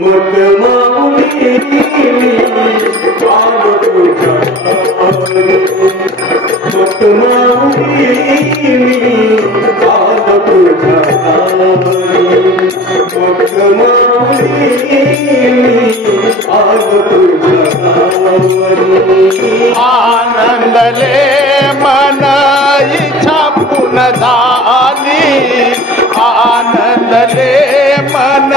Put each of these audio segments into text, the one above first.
मत माऊली आलो तुझ्या दारी मत माऊली आलो तुझ्या दारी मत माऊली आलो तुझ्या दारी आनंदले मन इच्छा पूर्ण झाली आनंदले मन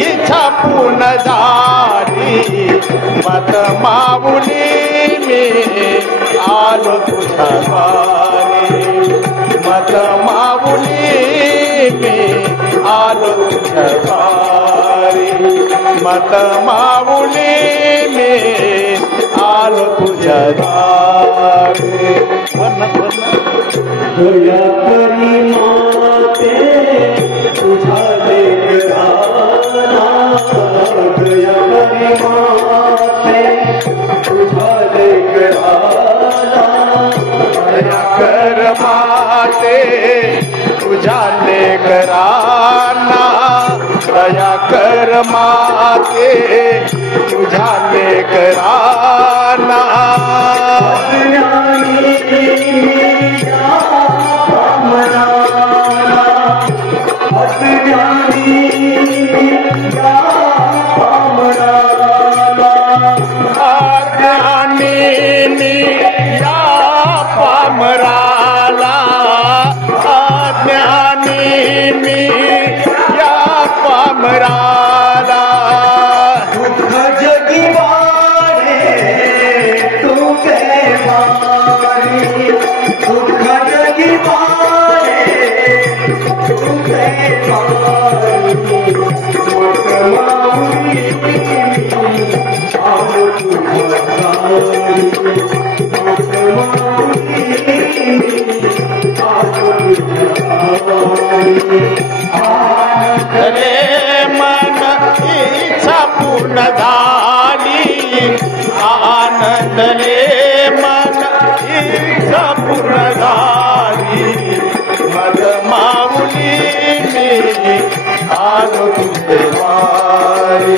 इच्छा पूर्ण झाली मत माऊली मी आलो तुझ्या दारी मत माऊली मी आलो तुझ्या दारी मत माऊली मी आलो तुझ्या दारी दया करी माते तुझा लेकराला दया करी माते तुझा लेकराला दया कर माते तुझ्या लेकरांना दया कर माते तुझ्या लेकरांना पामराला दुःख जगी वाढे तू के वारी दुःख जगी वाढे तू के वारी मत माऊली आलो तुझ्या दारी मत माऊली आलो तुझ्या दारी रे मन इच्छा पूर्ण झाली आनंद रे मन इच्छा पूर्ण झाली मत माऊली मी आलो तुझे वारी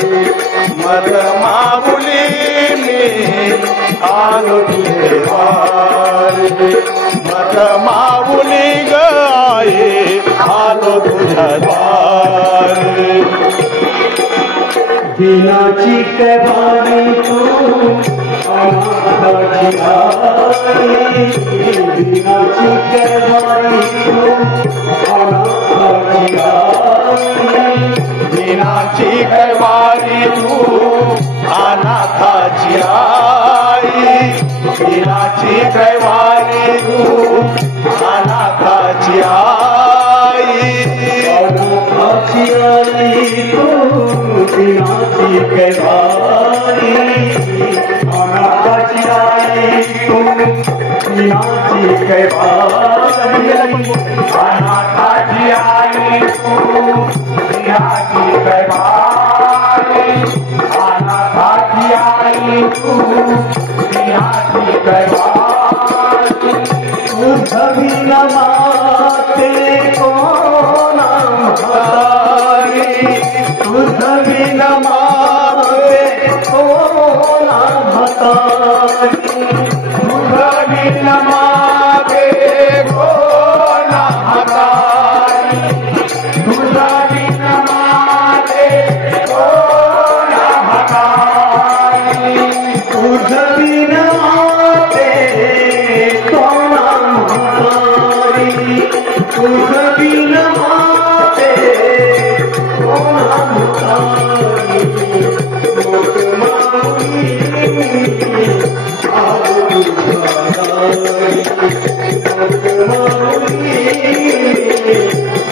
मत माऊली मी आलो तुझे वारी मत माऊली गाये आलो तुझ्या दारी दिनाची कबारी तू अनाथाची आई दिनाची कबारी तू अनाथाची आई दिनाची कवारी तू अनाथाची आई दिनाची कवारी तू अनाथाची आई अनाथाची आई तू दिनाची कबारी अनाथाची आई तू दिनाची कबारी अनाथाची आई तू दिनाची कबारी अनाथाची आई तू दिनाची कबारी तुझी नमाते कोणा भतारी तुझी नमाते कोणा भतारी तुझी नमाते कोणा भतारी तुझी नमाते कोणा भतारी तुझी नमाते कोणा भतारी तुझी नमाते कोणा भतारी मत माऊली आलो तुझ्या दारी मत माऊली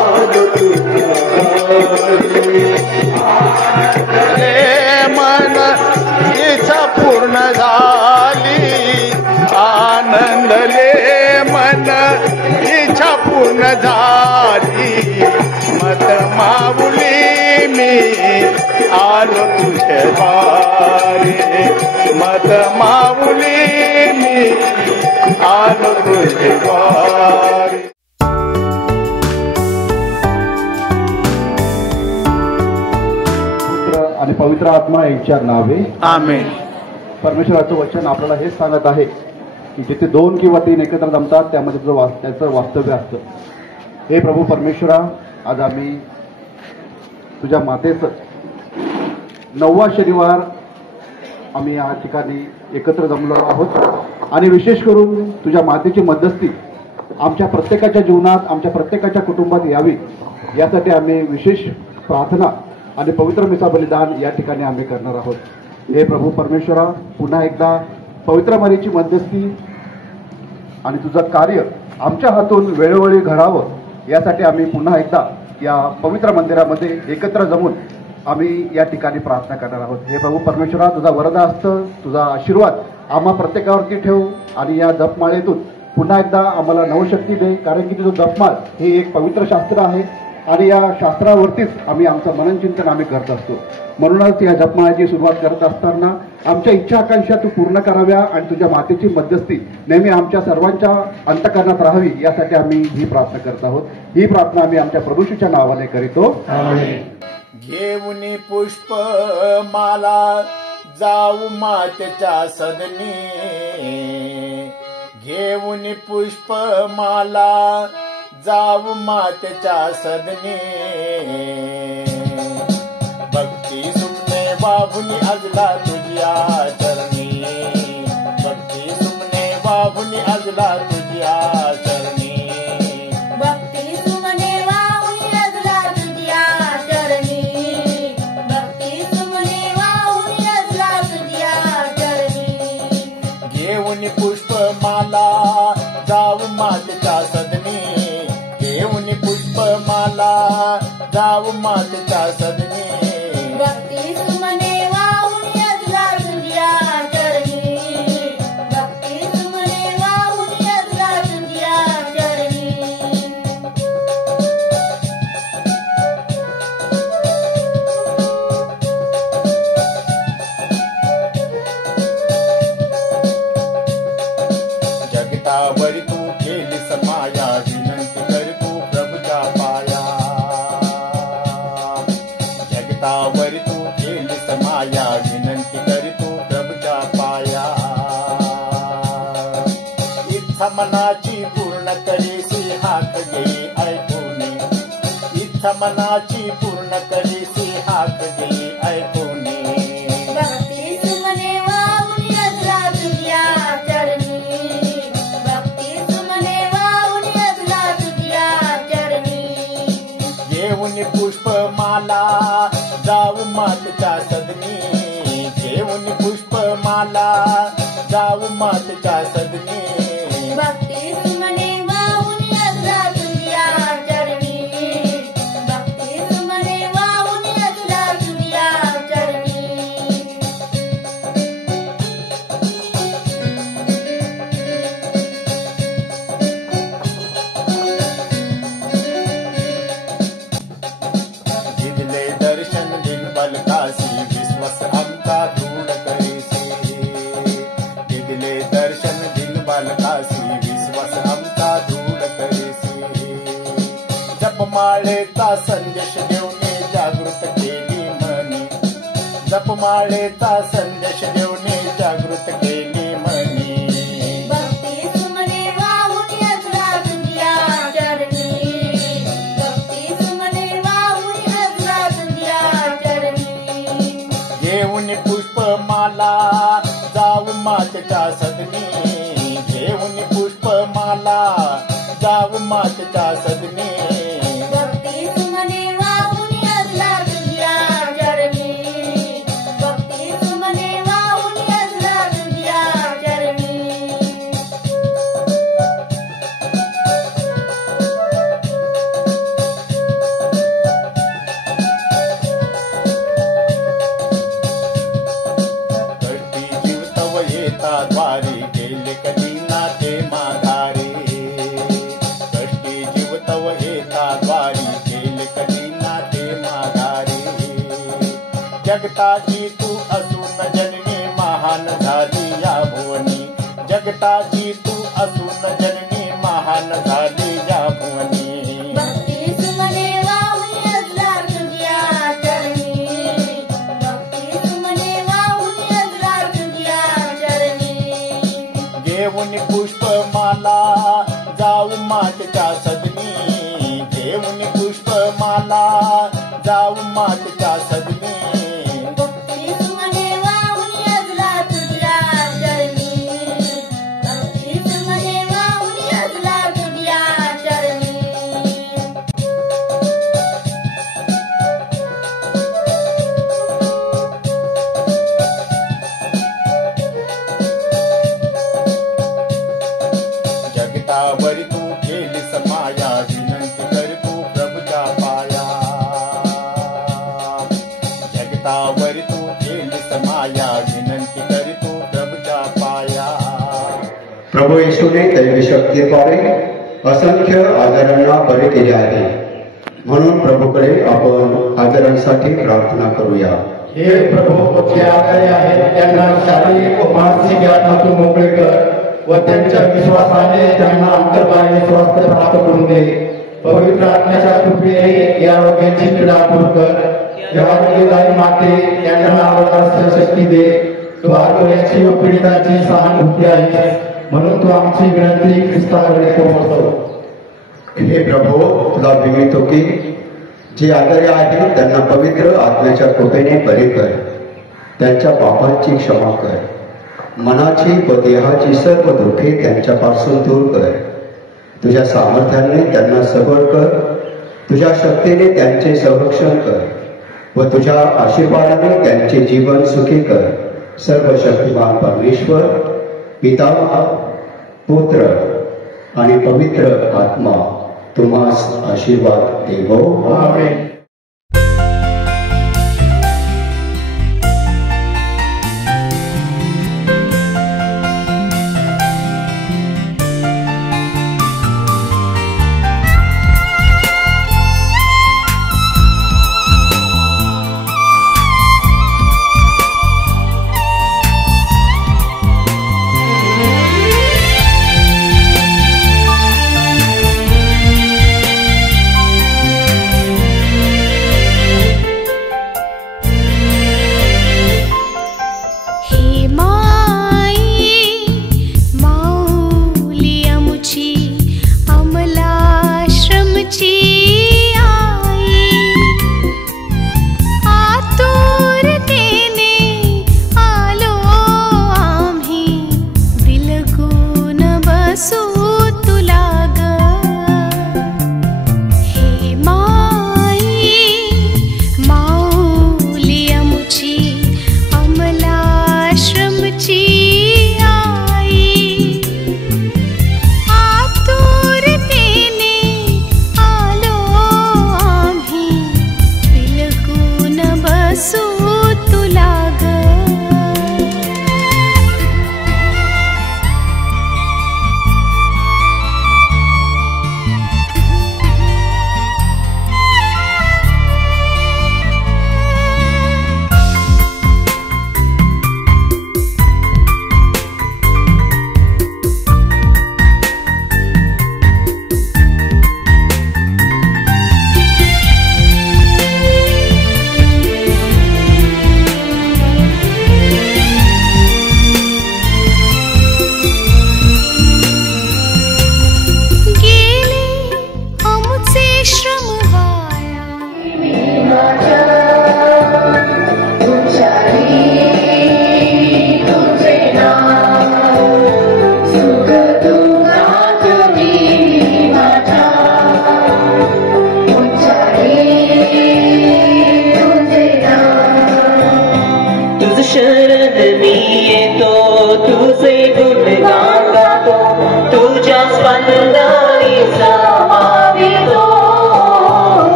आलो तुझ्या दारी रे मन इच्छा पूर्ण झाली आनंद ले मन इच्छा पूर्ण झाली मत माऊली मी आलो तुझ्या दारी मत माऊली मी आलो तुझ्या दारी आणि पवित्र आत्मा यांच्या नावे आमेन. परमेश्वराचं वचन आपल्याला हेच सांगत आहे की जिथे 2 किंवा 3 एकत्र जमतात त्यामध्ये त्याचं वास्तव्य असतं. हे प्रभू परमेश्वरा, आज आम्ही तुझ्या मातेचं 9वा शनिवार आम्ही या ठिकाणी एकत्र जमलो आहोत आणि विशेष करून तुझ्या मातेची मध्यस्थी आमच्या प्रत्येकाच्या जीवनात, आमच्या प्रत्येकाच्या कुटुंबात यावी यासाठी आम्ही विशेष प्रार्थना आणि पवित्र मिसा बलिदान या ठिकाणी आम्ही करणार आहोत. हे प्रभू परमेश्वरा, पुन्हा एकदा पवित्र मातेची मध्यस्थी आणि तुझं कार्य आमच्या हातून वेळोवेळी घडावं यासाठी आम्ही पुन्हा एकदा या पवित्र मंदिरामध्ये एकत्र जमून आम्ही या ठिकाणी प्रार्थना करणार आहोत. हे प्रभू परमेश्वरा, तुझा वरदहस्त, तुझा आशीर्वाद आम्हा प्रत्येकावरती ठेव आणि या जपमाळेतून पुन्हा एकदा आम्हाला नवशक्ती दे, कारण की तुझं जपमाळ हे एक पवित्र शास्त्र आहे आणि या शास्त्रावरतीच आम्ही आमचं मननचिंतन आम्ही करत असतो. म्हणूनच या जपमाळ्याची सुरुवात करत असताना आमच्या इच्छा आकांक्षा तू पूर्ण कराव्या आणि तुझ्या मातेची मध्यस्थी नेहमी आमच्या सर्वांच्या अंतःकरणात राहावी यासाठी आम्ही ही प्रार्थना करत आहोत. ही प्रार्थना आम्ही आमच्या प्रभूच्या नावाने करीतो. घेऊन पुष्प माला जाऊ मातेच्या सदनी, घेऊन पुष्प माला जाऊ मातेच्या सदनी, भक्ती सुमने वाहुनी अजला तुझ्या चरणी, भक्ती सुमने वाहुनी अजला तुझ्या चरणी, भक्ती सुमने वाहुनी अजला तुझ्या चरणी, भक्ती सुमने वाहुनी अजला तुझ्या चरणी, घेऊन पुष्प माला जाऊ मातेच्या सदनी, घेऊन पुष्प माला जाऊ मातेच्या सदनी, भक्ती सुमने वाहुनी अजला तुझ्या चरणी, भक्ती सुमने वाहुनी अजला तुझ्या चरणी. जगतावर तू केलीस माया, विनंती कर तू प्रभुच्या पाया, जगतावर तू केलीस माया, विनंती कर तू प्रभुच्या पाया, इच्छा मनाची पूर्ण करीसी हाक गेली ऐकून, इच्छा मनाची पूर्ण करीसी हाक गेली ऐकून, भक्ती सुमने वाहुनी अजला तुझ्या चरणी, भक्ती सुमने वाहुनी अजला तुझ्या चरणी, घेऊन पुष्प माला जाऊ मातेच्या सदनी, घेऊन पुष्प माला जाऊ मातेच्या सदनी, भक्ती सुमने वाहुनी अजला तुझ्या चरणी, भक्ती सुमने वाहुनी अजला तुझ्या चरणी. दिले दर्शन दिन बलकासी, विश्वास आमचा दृढ करीसी, दिले दर्शन दिन बलकासी, विश्वास आमचा दृढ करीसी, जपमाळेचा संदेश देऊने जागृत केली मनी, जपमाळेचा संदेश देऊने जागृत केली मनी, भक्ती सुमने वाहुनी अजला तुझ्या चरणी, भक्ती सुमने वाहुनी अजला तुझ्या चरणी, घेऊन पुष्प माला जाऊ मातेच्या सदनी, घेऊन पुष्प माला जाऊ मातेच्या सदनी, भक्ती सुमने वाहुनी अजला तुझ्या चरणी, भक्ती सुमने वाहुनी अजला तुझ्या चरणी. कष्टी जीव तव येता द्वारी, गेले कधी नाते माघारे, कष्टी जीव तव येता द्वारी, गेले कधी नाते माघारे, जगताची तू असून जननी महान झाली या भुवनी, जगताची तू असून जननी महान झाली या भुवनी, भक्ती सुमने वाहुनी अजला तुझ्या चरणी, भक्ती पुष्पमाला जाऊ मातेच्या सदनी घेऊन पुष्पमाला जाऊ मातेच्या सदनी भक्ती सुमने वाहून यजला तुझ्या चरणी भक्ती सुमने वाहून यजला तुझ्या चरणी जगतावरी तू केलीस माया विनंती कर तू प्रभुच्या पाया जगतावरी तू केलीस माया विनंती कर तू प्रभुच्या पाया प्रभू येशूने दैवी शक्तीद्वारे असंख्य आजारांना बरे केले आहे. म्हणून प्रभूकडे आपण आजारांसाठी प्रार्थना करूया. हे प्रभू जे आजारी आहेत त्यांना शारीरिक व मानसिक यातनातून मोकळे कर व त्यांच्या विश्वासाने त्यांना अंतर्बाह्य स्वास्थ्य प्राप्त करून दे. पवित्र आत्म्याच्या कृपेने या रोग्याची पीडा दूर कर. या आरोग्यदायी माते त्यांना आरोग्याची शक्ती दे. तू आरोग्याची व पीडिताची सहानुभूती आहे म्हणून तू आमची विनंती ख्रिस्ताकडे पोहोचव. हे प्रभू तुला विनवतो की जे आजारी आहेत त्यांना पवित्र आत्म्याच्या कृपेने बरे कर. त्यांच्या पापांची क्षमा कर. मनाची व देहाची सर्व दुःखे त्यांच्यापासून दूर कर. तुझ्या सामर्थ्याने त्यांना सबळ कर. तुझ्या शक्तीने त्यांचे संरक्षण कर व तुझ्या आशीर्वादाने त्यांचे जीवन सुखी कर. सर्व शक्तिमान परमेश्वर पिता पुत्र आणि पवित्र आत्मा तुम्हास आशीर्वाद देवो. आमेन.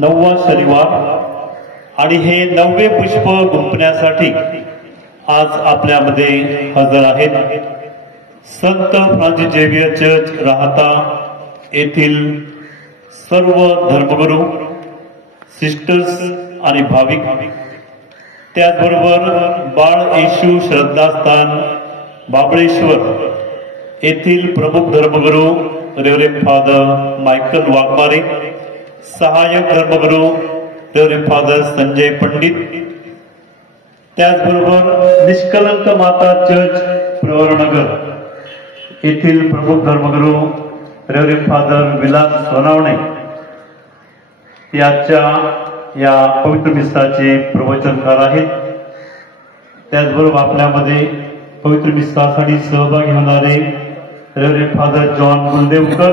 9वा शनिवार आणि हे 9वे पुष्प गुंफण्यासाठी आज आपल्यामध्ये हजर आहेत संत फ्रान्सिस झेवियर चर्च राहता येथील सर्व धर्मगुरू, सिस्टर्स आणि भाविक, त्याचबरोबर बाळ येशू श्रद्धास्थान बाबळेश्वर येथील प्रमुख धर्मगुरू रेव्हरेंड फादर मायकल वाघमारे, सहाय्यक धर्मगुरू रेव्हरेंड फादर संजय पंडित, त्याचबरोबर निष्कलंक माता चर्च प्रवरनगर येथील प्रमुख धर्मगुरू रेव्हरेंड फादर विलास सोनावणे याच्या या पवित्र मिसाचे प्रवचनकार आहेत. त्याचबरोबर आपल्यामध्ये पवित्र मिसासाठी सहभागी होणारे reverend father John Guldevkar,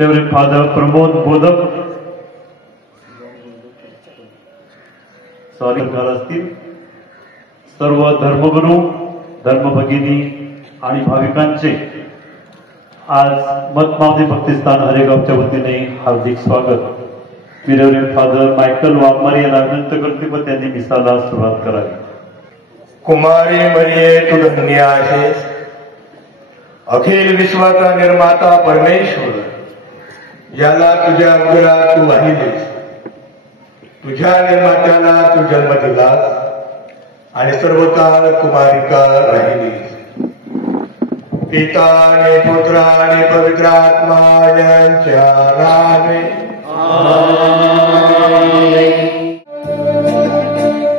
reverend father Pramod Bodhak असतील. सर्व धर्मगुरू, धर्मभगिनी आणि भाविकांचे आज मतमावधी भक्तिस्थान हरेगावच्या वतीने हार्दिक स्वागत. मी रेव्हरेंड फादर मायकल वाघमारे यांना विनंती करते व त्यांनी मिसाला सुरुवात करावी. कुमारी मरिये तू धन्य आहेस, अखिल विश्वाचा निर्माता परमेश्वर याला तुझ्या उदरात तू वाहिलीस. तुझ्या निर्मात्याला तू जन्म दिलास आणि सर्वकाळ कुमारिका राहिलीस. पिता आणि पुत्र आणि पवित्र आत्मा यांच्या नामे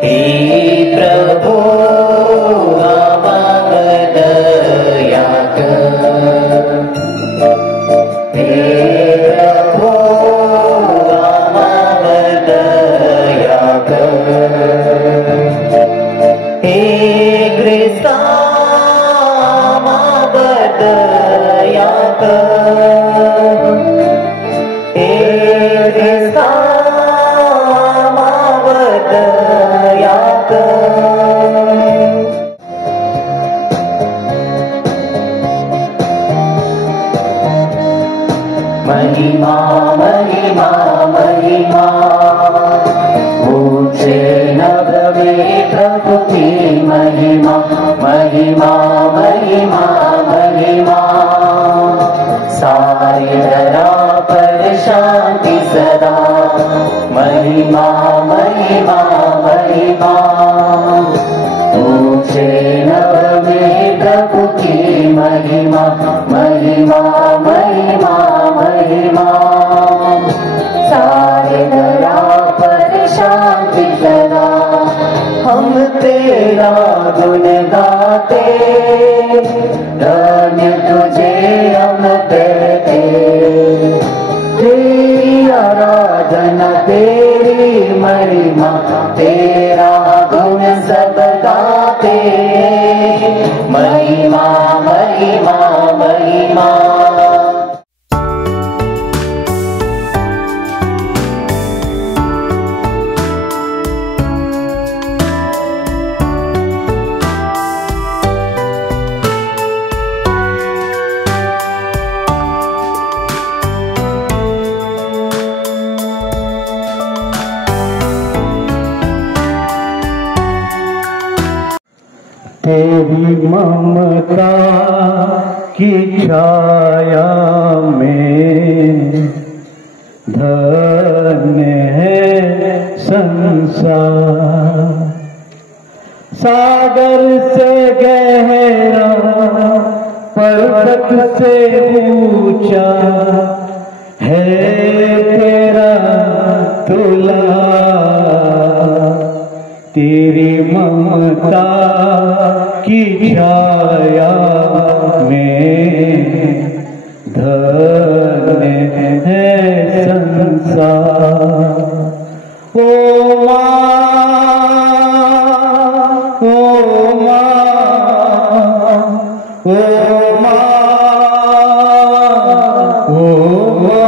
हे प्रभो आवागत यात, हे प्रभो आवागत यात, हे ख्रिस्ता आवागत यात, हे ख्रिस्ता आवागत यात. महिमा महिमा महिमा ऊंचे नभवे प्रभु की महिमा, महिमा महिमा महिमा. सारी धरा पर शांति सदा, महिमा महिमा महिमा. ऊंचे नभवे प्रभु की महिमा, महिमा महिमा महिमा. सारे धरा पर शांति सदा, हम तेरा गुण गाते, धन्य तुझे हम कहते. तेरी आराधना तेरी महिमा, तेरा गुण सब गाते. महिमा महिमा महिमा. तेरी ममता की छाया में धन्य है संसार. सागर से गहरा, पर्वत से ऊंचा है तेरा तुला. तेरी ममता की छाया में धन्य है संसार. ओ माँ, ओ माँ, ओ माँ, ओ माँ,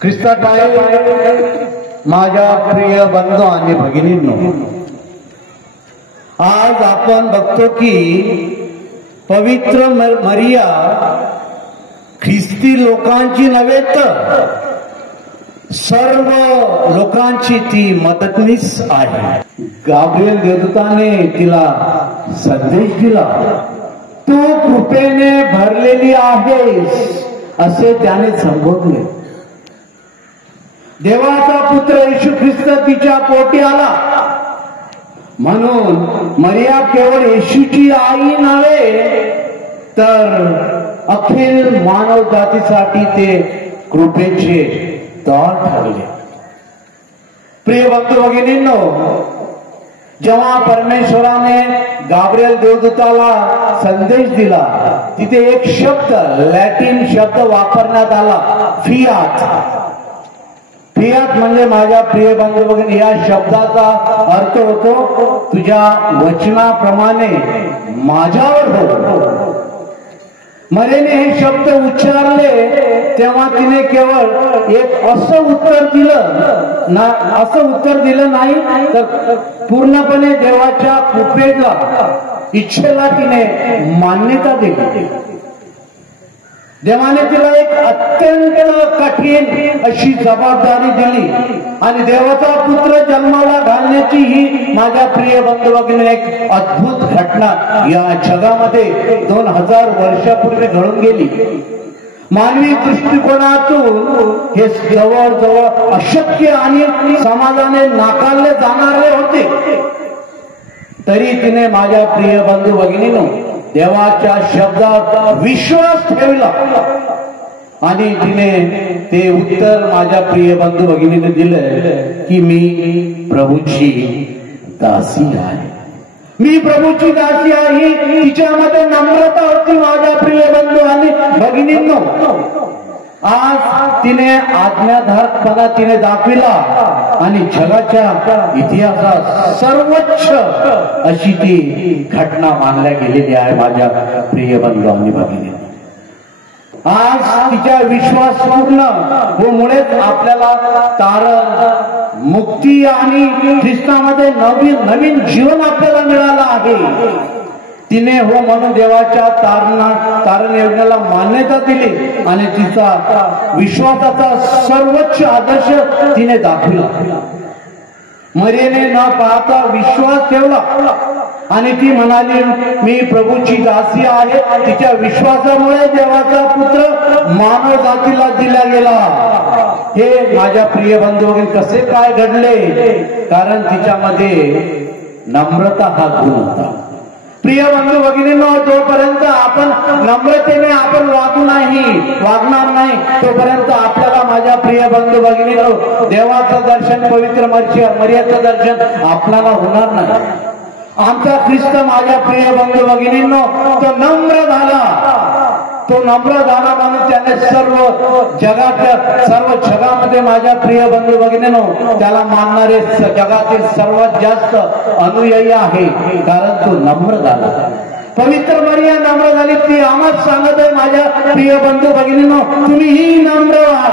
ख्रिस्तात आहे माझ्या प्रिय बंधू आणि भगिनींनो, आज आपण बघतो की पवित्र मरिया ख्रिस्ती लोकांची नव्हे तर सर्व लोकांची ती मदतनीस आहे. गाब्रिएल देवदूताने तिला संदेश दिला, तू कृपेने भरलेली आहेस असे त्याने संबोधले. देवाचा पुत्र येशू ख्रिस्त तिच्या पोटी आला म्हणून मरिया केवळ येशूची आई नव्हे तर अखिल मानव जातीसाठी ते कृपेचे द्वार ठरले. प्रिय बंधू भगिनींनो, जेव्हा परमेश्वराने गाब्रिएल देवदूताला संदेश दिला तिथे एक शब्द, लॅटिन शब्द वापरण्यात आला, फियात. फियात म्हणजे माझ्या प्रिय बंधू भगिनी या शब्दाचा अर्थ होतो तुझ्या वचनाप्रमाणे माझ्यावर हो. मरेने हे शब्द उच्चारले तेव्हा तिने केवळ एक असं उत्तर दिलं नाही तर पूर्णपणे देवाच्या कृपेला, इच्छेला तिने मान्यता दिली. देवाने तिला एक अत्यंत कठीण अशी जबाबदारी दिली आणि देवाचा पुत्र जन्माला घालण्याची ही माझ्या प्रिय बंधू भगिनी एक अद्भुत घटना या जगामध्ये 2000 वर्षापूर्वी घडून गेली. मानवी दृष्टिकोनातून हे जवळजवळ अशक्य आणि समाजाने नाकारले जाणारे होते. तरी तिने माझ्या प्रिय बंधू भगिनीनो देवाच्या शब्दात विश्वास ठेवला आणि तिने ते उत्तर माझ्या प्रिय बंधू भगिनीने दिलं की मी प्रभूची दासी आहे. मी प्रभूची दासी आहे. तिच्यामध्ये नम्रता होती माझ्या प्रिय बंधू आणि भगिनींनो. आज तिने आज्ञाधारकपणा तिने दाखविला आणि जगाच्या इतिहासात सर्वोच्च अशी ती घटना मानल्या गेलेली आहे माझ्या प्रिय बंधू आणि भगिनी. आज तिच्या विश्वासपूर्ण व मुळेच आपल्याला तारण, मुक्ती आणि ख्रिस्तामध्ये नवीन जीवन आपल्याला मिळालं आहे. तिने हो म्हणून देवाच्या तारण योजनेला मान्यता दिली आणि तिचा विश्वासाचा सर्वोच्च आदर्श तिने दाखविला. मरियेने न पाहता विश्वास ठेवला आणि ती म्हणाली मी प्रभूची दासी आहे. तिच्या विश्वासामुळे देवाचा पुत्र मानव जातीला दिला गेला. हे माझ्या प्रिय बंधू कसे काय घडले? कारण तिच्यामध्ये नम्रता हा गुण होता. प्रिय बंधू भगिनींनो, जोपर्यंत आपण नम्रतेने आपण वागणार नाही तोपर्यंत आपल्याला माझ्या प्रिय बंधू भगिनींनो देवाचं दर्शन, पवित्र मरियाचं दर्शन आपल्याला होणार नाही. आमचा ख्रिस्त माझ्या प्रिय बंधू भगिनींनो तो नम्र झाला. तो नम्र झाला म्हणून त्याने सर्व जगामध्ये माझ्या प्रिय बंधू भगिनींनो त्याला मानणारे जगातील सर्वात जास्त अनुयायी आहे. कारण तो नम्र झाला. पवित्र मरिया नम्र झाली. ती आम्हाला सांगत आहे माझ्या प्रिय बंधू भगिनींनो तुम्हीही नम्र व्हा.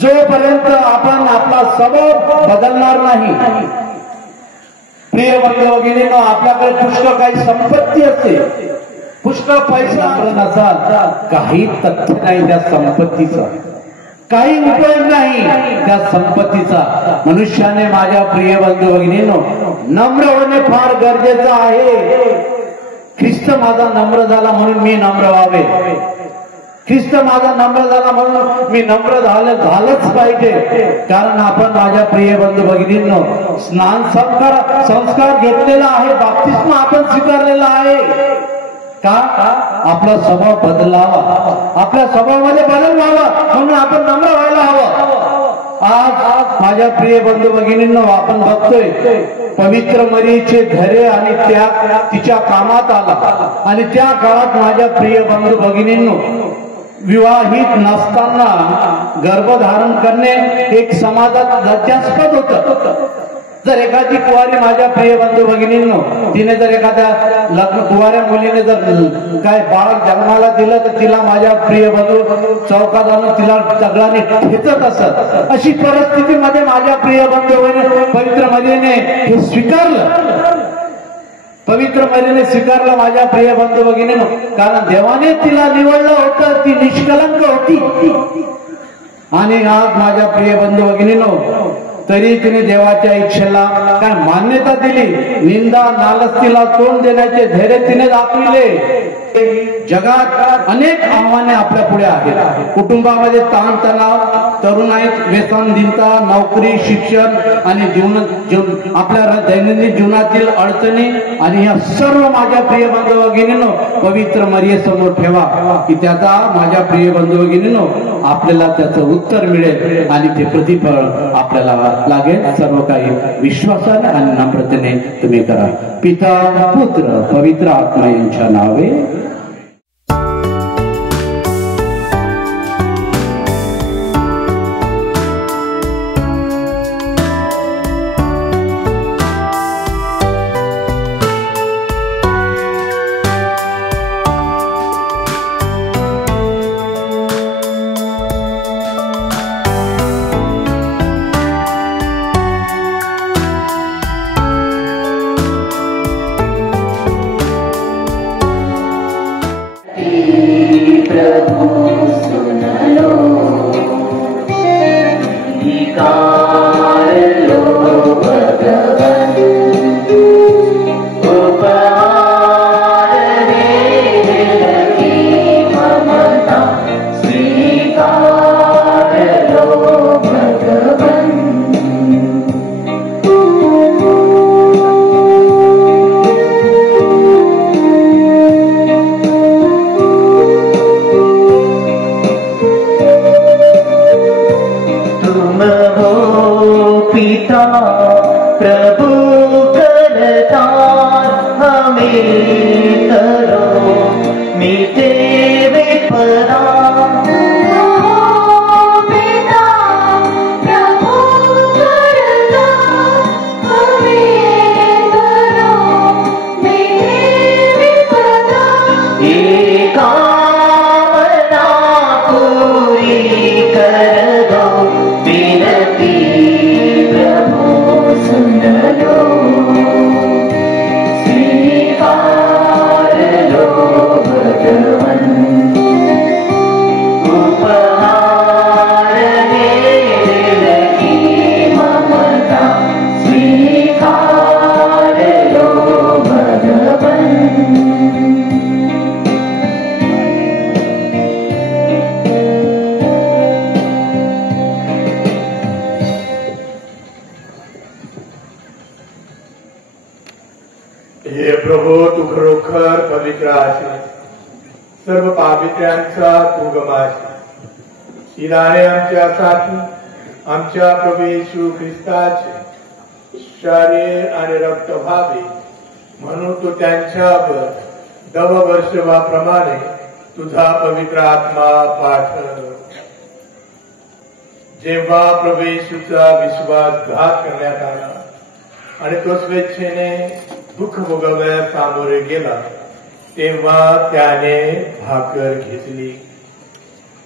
जोपर्यंत आपण आपला स्वभाव बदलणार नाही. प्रिय बंधू भगिनींनो, आपल्याकडे पुष्कळ काही संपत्ती असते, पुष्कळ पैसा नसाल, काही तथ्य नाही त्या संपत्तीचा, काही उपयोग नाही त्या संपत्तीचा. मनुष्याने माझ्या प्रिय बंधू भगिनींनो नम्र होणे फार गरजेचं आहे. ख्रिस्त माझा नम्र झाला म्हणून मी नम्र व्हावे. ख्रिस्त माझा नम्र झाला म्हणून मी नम्र झालंच पाहिजे. कारण आपण माझ्या प्रिय बंधू भगिनींनो स्नान संस्कार घेतलेला आहे, बाप्तिस्मा आपण स्वीकारलेला आहे. का? आपला स्वभाव बदलावा, आपल्या स्वभावामध्ये बदल व्हावा म्हणून आपण नम्र व्हायला हवं. आज माझ्या प्रिय बंधू भगिनींनो आपण बघतोय पवित्र मरियेचे धैर्य आणि त्याग तिच्या कामात आला. आणि त्या काळात माझ्या प्रिय बंधू भगिनींनो विवाहित नसताना गर्भधारण करणे एक समाजात लज्जास्पद होतं. जर एखादी कुवारी माझ्या प्रिय बंधू भगिनींनो तिने जर एखाद्या लग्न कुवाऱ्या मुलीने जर काय बाळ जन्माला दिलं तर तिला माझ्या प्रिय बंधू चौकात आणून तिला दगडाने ठेचत असत. अशी परिस्थितीमध्ये माझ्या प्रिय बंधू पवित्र मरीने हे स्वीकारलं. पवित्र मरीने स्वीकारलं माझ्या प्रिय बंधू भगिनीनो. कारण देवाने तिला निवडलं होतं. ती निष्कलंक होती. आणि आज माझ्या प्रिय बंधू भगिनीनो तरी तिने देवाच्या इच्छेला काय मान्यता दिली. निंदा नालस्तीला तोंड देण्याचे धैर्य तिने दाखविले. जगात अनेक आव्हाने आपल्या पुढे आहेत. कुटुंबामध्ये ताणतणाव, तरुणाईत व्यसनधीनता, नोकरी, शिक्षण आणि आपल्या दैनंदिन जीवनातील अडचणी आणि या सर्व माझ्या प्रिय बंधू भगिनींनो पवित्र मरियेसमोर ठेवा की त्याचा माझ्या प्रिय बंधू भगिनींनो आपल्याला त्याचं उत्तर मिळेल आणि ते प्रतिफळ आपल्याला लागेल. सर्व काही विश्वासाने आणि नम्रतेने तुम्ही करा. पिता पुत्र पवित्र आत्मा यांच्या नावे. हे प्रभू तू खरोखर पवित्र आहेस. सर्व पावित्र्यांचा तू गमाशी. इलाने आमच्यासाठी आमच्या प्रभू येशू ख्रिस्ताचे शरीर आणि रक्त व्हावे म्हणून तू त्यांच्यावर दववर्षवाप्रमाणे तुझा पवित्र आत्मा पाठव. जेव्हा प्रभू येशूचा विश्वासघात करण्यात आला आणि तो स्वेच्छेने दुःख भोगवण्यास सामोरे गेला तेव्हा त्याने भाकर घेतली,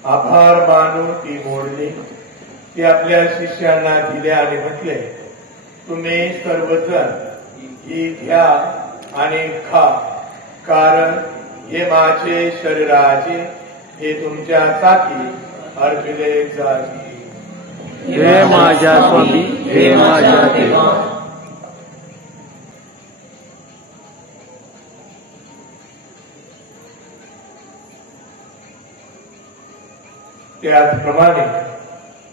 आभार मानून ती मोडली, ती आपल्या शिष्यांना दिल्या आणि म्हटले, तुम्ही सर्वजण ही घ्या आणि खा, कारण हे माझे शरीर आहे, हे तुमच्यासाठी अर्पिले जाईल. हे माझ्या स्वामी, हे माझ्या देवा. त्याचप्रमाणे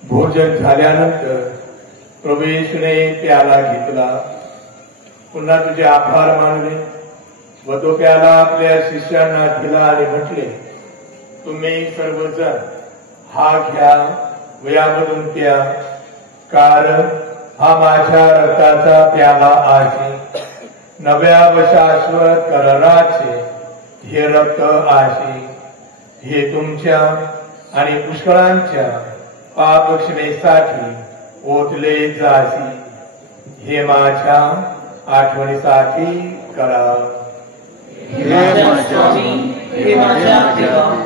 भोजन झाल्यानंतर प्रभू येशूने प्याला घेतला, पुन्हा तुझे आभार मानले व तो प्याला आपल्या शिष्यांना दिला आणि म्हटले, तुम्ही सर्वजण हा घ्या व यामधून प्या, कारण हा माझ्या रक्ताचा प्याला आहे, नव्या व शाश्वत कराराचे हे रक्त आहे, हे तुमच्या आणि पुष्कळांच्या पापक्षमेसाठी ओतले जासी. हे माझ्या आठवणीसाठी करा. हे माझ्या हे माझ्या देवा.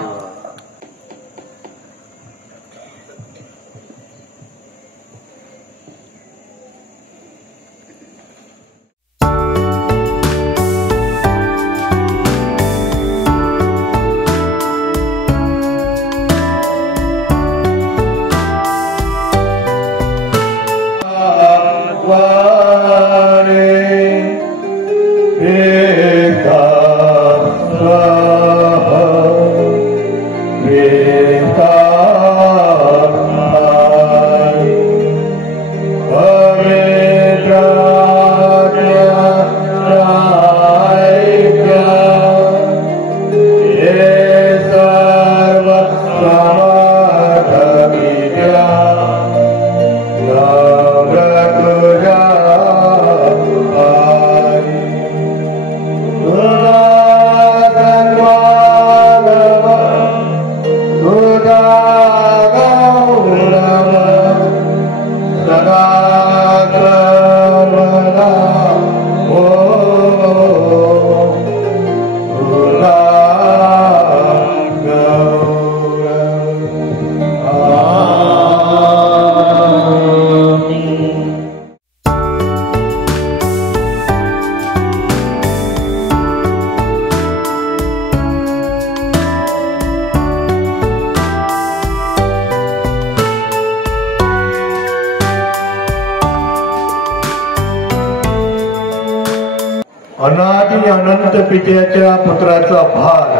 अनादि अनंत पित्याच्या पुत्राचा भार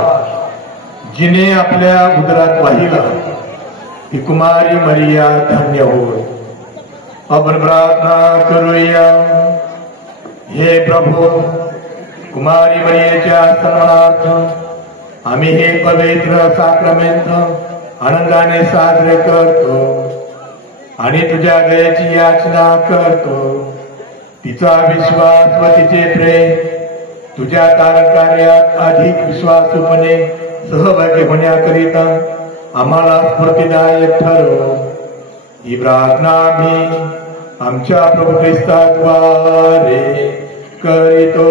जिने आपल्या उदरात वाहिला ही कुमारी मरिया धन्य होय. आपण प्रार्थना करूया. हे प्रभू, कुमारी मरियेच्या सन्मानार्थ आम्ही हे पवित्र साक्रमेंट आनंदाने साजरे करतो आणि तुझ्या दयेची याचना करतो. तिचा विश्वास व तिचे प्रेम तुझ्या तारकार्यात अधिक विश्वासूपणे सहभागी होण्याकरिता आम्हाला स्फूर्तिदायक ठरव. ही प्रार्थना आम्ही आमच्या प्रभू ख्रिस्ताद्वारे करीतो.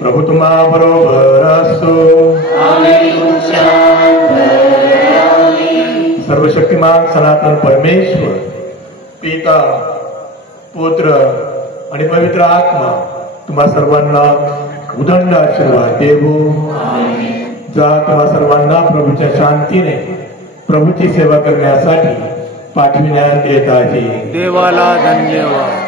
प्रभू तुम्हा बरोबर असो. सर्वशक्तिमान सनातन परमेश्वर पिता, पुत्र आणि पवित्र आत्मा तुम्हा सर्वांना उदंड आशीर्वाद देवो. जा तुम्हा सर्वांना प्रभूच्या शांतीने प्रभूची सेवा करण्यासाठी पाठविण्यात येत आहे. देवाला धन्यवाद.